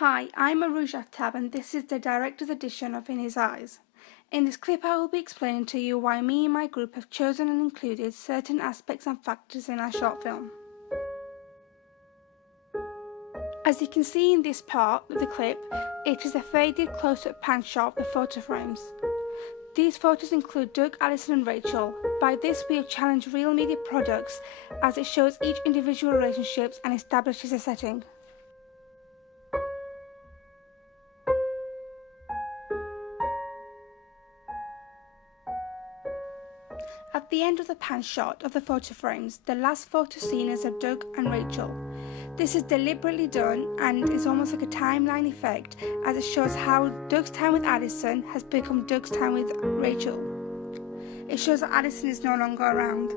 Hi, I'm Arooj Aftab and this is the director's edition of In His Eyes. In this clip I will be explaining to you why me and my group have chosen and included certain aspects and factors in our short film. As you can see in this part of the clip, it is a faded close-up pan shot of the photo frames. These photos include Doug, Alison and Rachel. By this we have challenged real media products as it shows each individual relationships and establishes a setting. At the end of the pan shot of the photo frames, the last photo seen is of Doug and Rachel. This is deliberately done and is almost like a timeline effect as it shows how Doug's time with Addison has become Doug's time with Rachel. It shows that Addison is no longer around.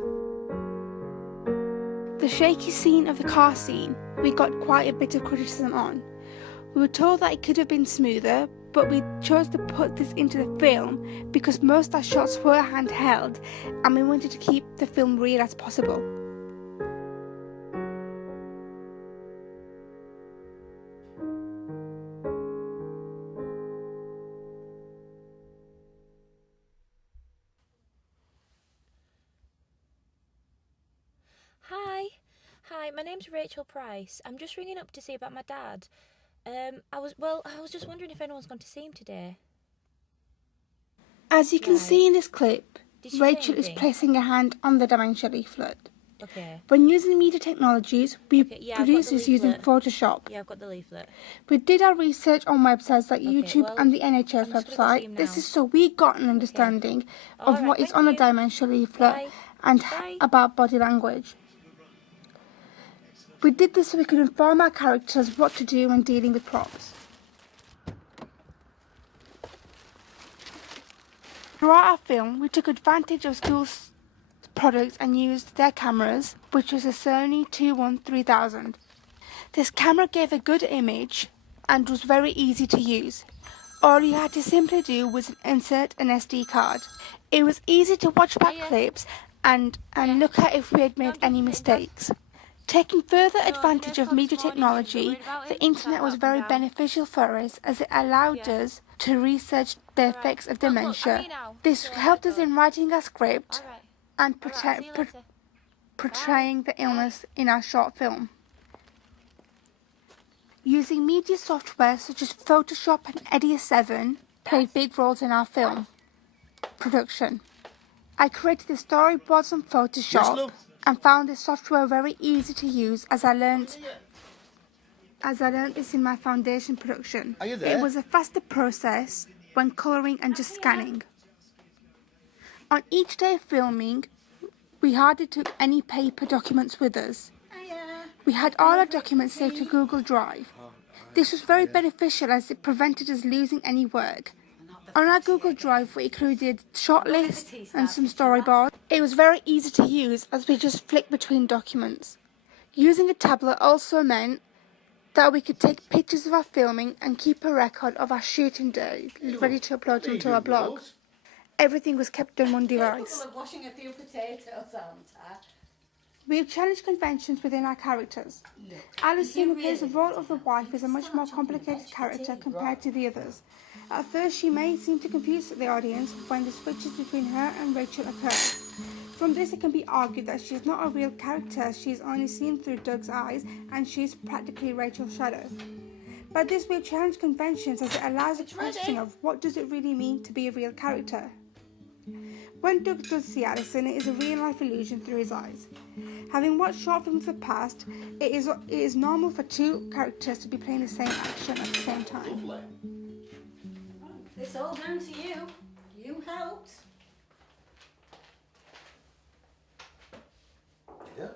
The shaky scene of the car scene we got quite a bit of criticism on. We were told that it could have been smoother, but we chose to put this into the film because most of our shots were handheld and we wanted to keep the film real as possible. Hi, my name's Rachel Price. I'm just ringing up to see about my dad. I was just wondering if anyone's gone to see him today. As you can see in this clip, Rachel is anything? placing her hand on the dementia leaflet. Okay. When using media technologies, we Yeah, produce this using Photoshop. Yeah, I've got the leaflet. We did our research on websites like YouTube well, and the NHS I'm just gonna go see website. him This now. is so we got an understanding of Alright, what is thank on a you. dementia leaflet Bye. and Bye. about body language. We did this so we could inform our characters what to do when dealing with props. Throughout our film, we took advantage of schools' products and used their cameras, which was a Sony 21300. This camera gave a good image and was very easy to use. All you had to simply do was insert an SD card. It was easy to watch back clips and look at if we had made any mistakes. Taking further advantage of media technology, the internet was very beneficial for us as it allowed us to research the effects of dementia. This helped us in writing our script and portraying the illness in our short film. Using media software such as Photoshop and Editor 7 played big roles in our film production. I created the storyboards on Photoshop and found this software very easy to use as I learned this in my foundation production. It was a faster process when colouring and just scanning. On each day of filming, we hardly took any paper documents with us. We had all our documents saved to Google Drive. This was very beneficial as it prevented us losing any work. On our Google Drive we included short lists and some storyboards. It was very easy to use as we just flicked between documents. Using a tablet also meant that we could take pictures of our filming and keep a record of our shooting day ready to upload onto our blog. Everything was kept on one device. Washing a few potatoes, aren't I? We have challenged conventions within our characters. Alison, who plays the role of the wife, is a much more complicated character compared to the others. At first, she may seem to confuse the audience when the switches between her and Rachel occur. From this, it can be argued that she is not a real character, she is only seen through Doug's eyes, and she is practically Rachel's shadow. By this, we have challenged conventions as it allows a question of what does it really mean to be a real character. When Doug does see Addison, it is a real-life illusion through his eyes. Having watched short films of the past, it is normal for two characters to be playing the same action at the same time. It's all down to you. You helped. Yeah.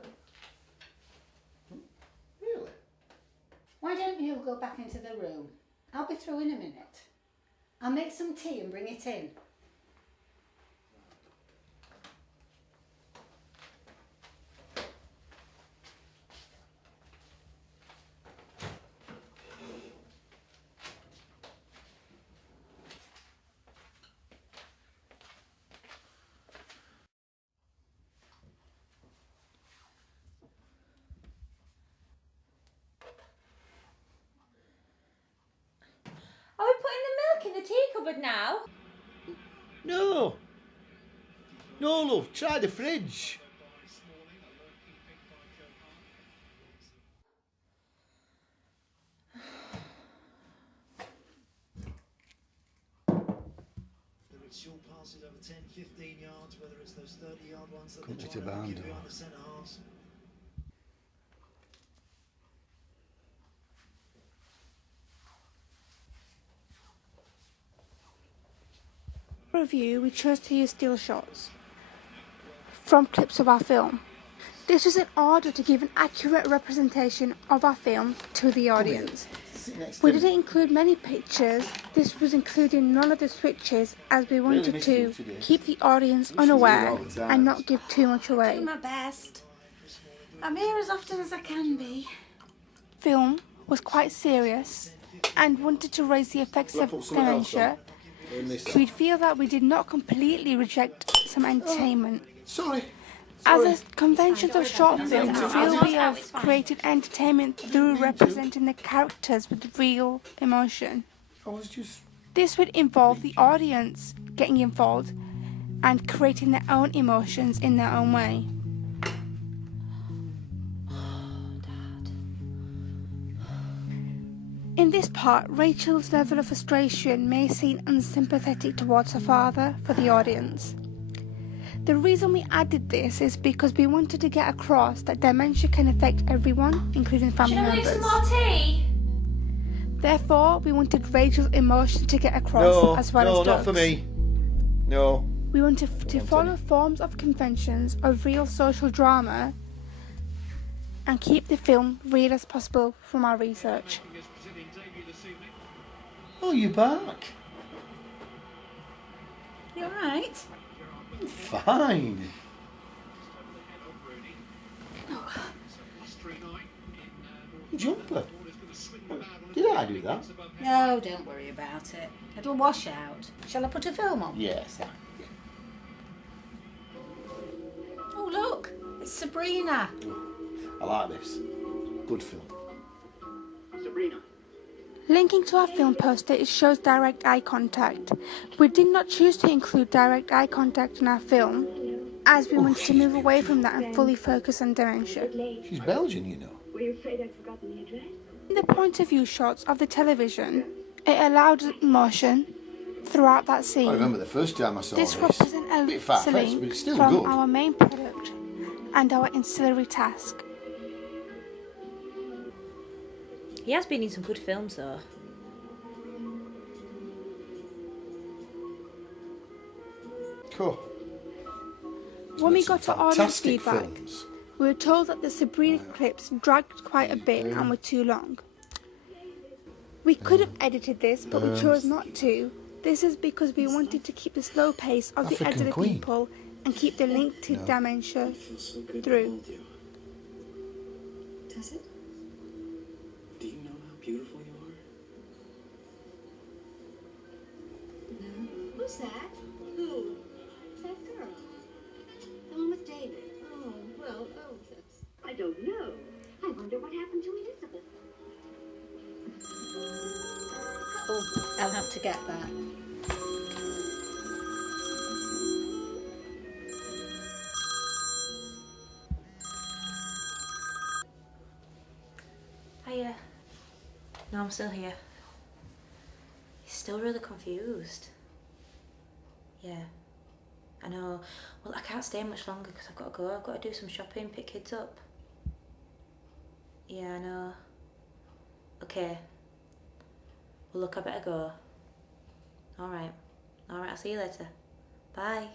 Really? Why don't you go back into the room? I'll be through in a minute. I'll make some tea and bring it in. tea cupboard now? No. No, love. Try the fridge. It's short passes over 10, 15 yards, whether it's those 30-yard ones that Couldn't they're hit a trying to bound, give though. behind the centre halves. Review, we chose to use still shots from clips of our film. This was in order to give an accurate representation of our film to the audience. Sit next We to me. didn't include many pictures. This was including none of the switches as we wanted miss you to today. keep the audience Miss you unaware all the time. and not give too much away. Do my best. I'm here as often as I can be. Film was quite serious and wanted to raise the effects Will I of put something else on? dementia. Turn this We off. feel that we did not completely reject some entertainment. Sorry. As Sorry. a conventions of short films, we feel we have created entertainment through representing the characters with real emotion. I was just... This would involve the audience getting involved and creating their own emotions in their own way. In this part, Rachel's level of frustration may seem unsympathetic towards her father for the audience. The reason we added this is because we wanted to get across that dementia can affect everyone, including family Should I make members. some more tea? Therefore, we wanted Rachel's emotion to get across No, as well no, as not for Doug's. me. No. We wanted to want follow any. forms of conventions of real social drama and keep the film real as possible from our research. Oh, you back? You alright? Fine. Jumper. Did I do that? No, don't worry about it. It'll wash out. Shall I put a film on? Yes. Oh, look. It's Sabrina. I like this. Good film. Sabrina. Linking to our film poster, it shows direct eye contact. We did not choose to include direct eye contact in our film, as we wanted to move away from that and fully focus on dementia. She's Belgian, you know. Were you afraid I'd forgotten the address? In the point of view shots of the television, it allowed emotion throughout that scene. I remember the first time I saw This this. represents A a bit far-fetched, ceiling but it's still from good. our main product and our ancillary task. He has been in some good films though. Cool. When we Made some got to audience fantastic feedback, films. we were told that the Sabrina clips dragged quite a bit and were too long. We could have edited this, but we chose not to. This is because we wanted to keep the slow pace of the African elderly Queen. people and keep the link to dementia through. Does it? Do you know how beautiful you are? No. Who's that? Who? That girl. The one with David. Oh, well, that's... I don't know. I wonder what happened to Elizabeth. Oh, I'll have to get that. Hiya. No, I'm still here. He's still really confused. Yeah, I know. Well, I can't stay much longer because I've got to go. I've got to do some shopping, pick kids up. Yeah, I know. Okay. Well, look, I better go. Alright. Alright, I'll see you later. Bye.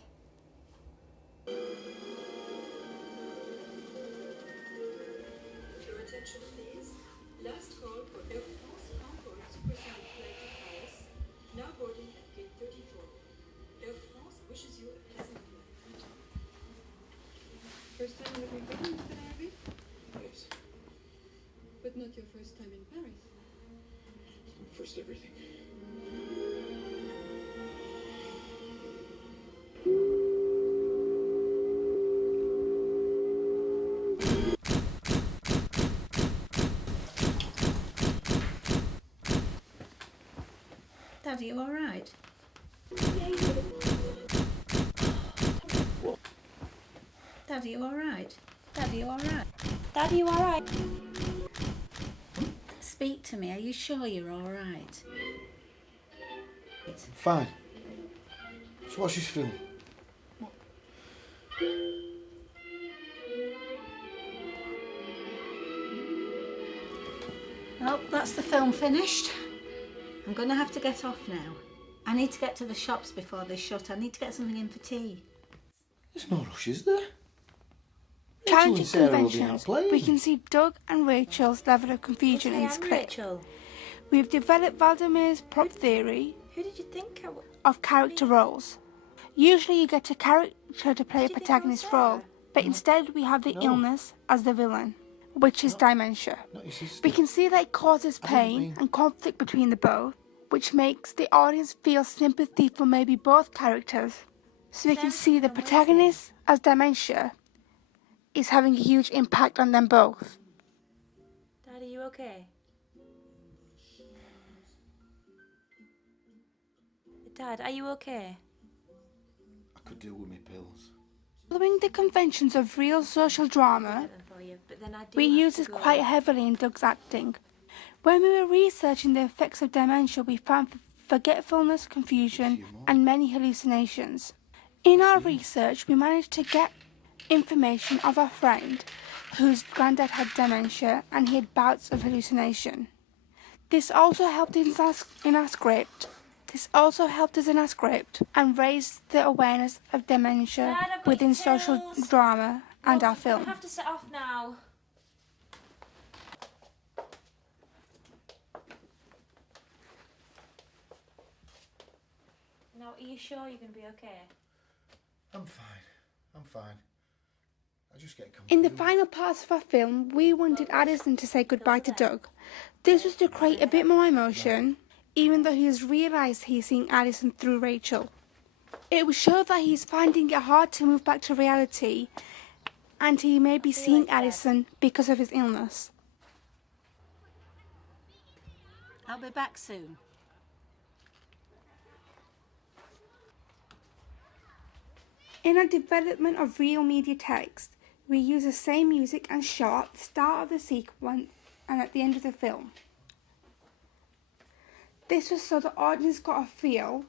Your attention, please. Last call for Air France Frankfurt supersonic flight to Paris. Now boarding at gate 34. Air France wishes you a pleasant flight. First time living in Britain, Mr. Arabi? Yes. But not your first time in Paris. First everything. Dad, are you alright? Dad, are you alright? Dad, are you alright? Dad, are you alright? Speak to me, are you sure you're alright? Fine. So what's this film? Well, that's the film finished. I'm going to have to get off now. I need to get to the shops before they shut. I need to get something in for tea. There's no rush, is there? Challenging Rachel and Sarah will be conventions, out playing. we can see Doug and Rachel's level of confusion in I'm script. Rachel. We've developed Valdemir's prop theory Who did you think I was? of character roles. Usually you get a character to play a Did you think I was protagonist Sarah? role, but instead we have the No. illness as the villain, which is dementia. Not your sister. We can see that it causes I didn't pain mean- and conflict between the both, which makes the audience feel sympathy for maybe both characters. So we can see the protagonist as dementia is having a huge impact on them both. Dad, are you okay? Dad, are you okay? I could do with my pills. Following the conventions of real social drama, Get them for you, but then I do we have use to this go. quite heavily in Doug's acting. When we were researching the effects of dementia, we found forgetfulness, confusion, and many hallucinations. In our research, we managed to get information of our friend whose granddad had dementia and he had bouts of hallucination. This also helped in our script. And raised the awareness of dementia Dad, I've got within your social pills. drama and our I film. have to set off now. Now, are you sure you're going to be okay? I'm fine. I just get confused. In the final parts of our film, we wanted Addison to say goodbye to Doug. This was to create a bit more emotion, even though he has realised he's seeing Addison through Rachel. It would show that he's finding it hard to move back to reality, and he may be seeing Addison because of his illness. I'll be back soon. In our development of real media text, we use the same music and shot at the start of the sequence and at the end of the film. This was so the audience got a feel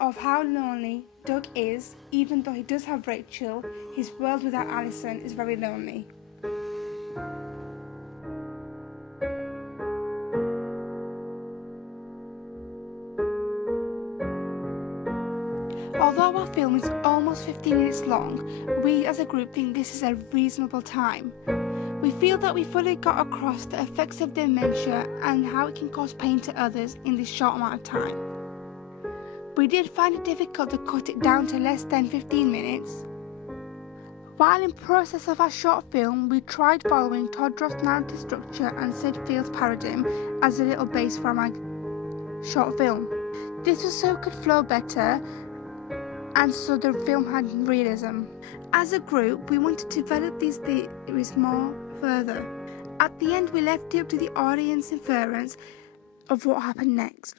of how lonely Doug is. Even though he does have Rachel, his world without Alison is very lonely. Although our film is almost 15 minutes long, we as a group think this is a reasonable time. We feel that we fully got across the effects of dementia and how it can cause pain to others in this short amount of time. We did find it difficult to cut it down to less than 15 minutes. While in process of our short film, we tried following Todros' narrative structure and Sid Field's paradigm as a little base for my short film. This was so it could flow better and so the film had realism. As a group, we wanted to develop these theories more further. At the end, we left it up to the audience inference of what happened next.